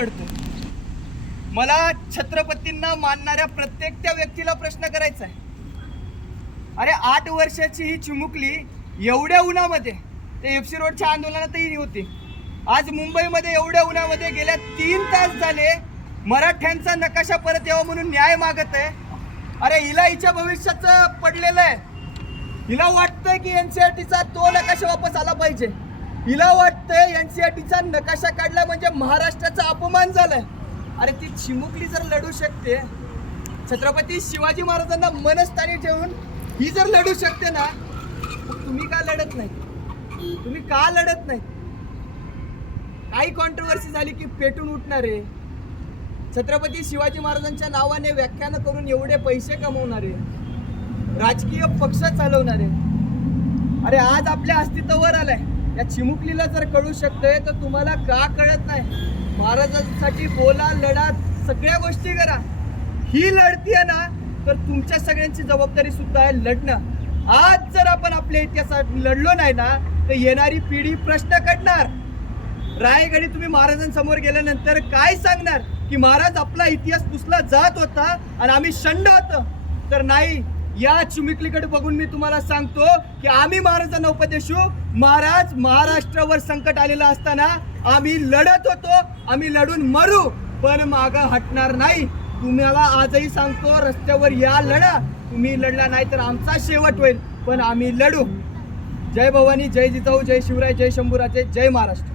लढतोय. मला छत्रपतींना मानणाऱ्या प्रत्येक त्या व्यक्तीला प्रश्न करायचा आहे. अरे 8 वर्षाची ही चिमुकली एवढ्या उन्हामध्ये, ते एफसी रोडच्या आंदोलनातही होती, आज मुंबईमध्ये एवढ्या उन्हामध्ये गेल्या 3 तास झाले मराठ्यांचा नकाशा परत यावा म्हणून न्याय मागत आहे. अरे हिला हिच्या भविष्याचं पडलेलं आहे. हिला वाटतंय की एनसीआरटीचा तो नकाशा वापस आला पाहिजे. हिला वाटतंय एनसीआरटीचा नकाशा काढला म्हणजे महाराष्ट्राचा अपमान झालाय. अरे ती चिमुकली जर लढू शकते, छत्रपती शिवाजी महाराजांना मनस्थानी ठेवून ही जर लढू शकते ना, तुम्ही का लढत नाही? तुम्ही का लढत नाही? काही कॉन्ट्रोवर्सी झाली की पेटून उठणारे, छत्रपती शिवाजी महाराजांच्या नावाने व्याख्यान करून एवढे पैसे कमवणारे, राजकीय पक्ष चालवणारे. अरे आज आपल्या अस्तित्वावर आलाय. या चिमुकलीला जर कळू शकतंय तर तुम्हाला का कळत नाही? महाराजांसाठी बोला, लढा, सगळ्या गोष्टी करा. ही लढतीये ना तर तुमच्या सगळ्यांची जबाबदारी सुद्धा आहे लढणं. आज जर आपण आपल्या इतिहासात लढलो नाही ना तर येणारी पिढी प्रश्न काढणार. रायगडी तुम्ही महाराजांसमोर गेल्यानंतर काय सांगणार की महाराज आपला इतिहास पुसला जात होता आणि आम्ही शंड होतो? तर नाही. या चिमुकलीकडे बघून मी तुम्हाला सांगतो की आम्ही महाराजांना उपदेशू. महाराज महाराष्ट्रावर संकट आलेलं असताना आम्ही लढत होतो. आम्ही लढून मरू पण मागं हटणार नाही. तुम्हाला आजही सांगतो, रस्त्यावर या, लढा. तुम्ही लढला नाही तर आमचा शेवट होईल, पण आम्ही लढू. जय भवानी, जय जिजाऊ, जय शिवराय, जय शंभूराजे, जय महाराष्ट्र.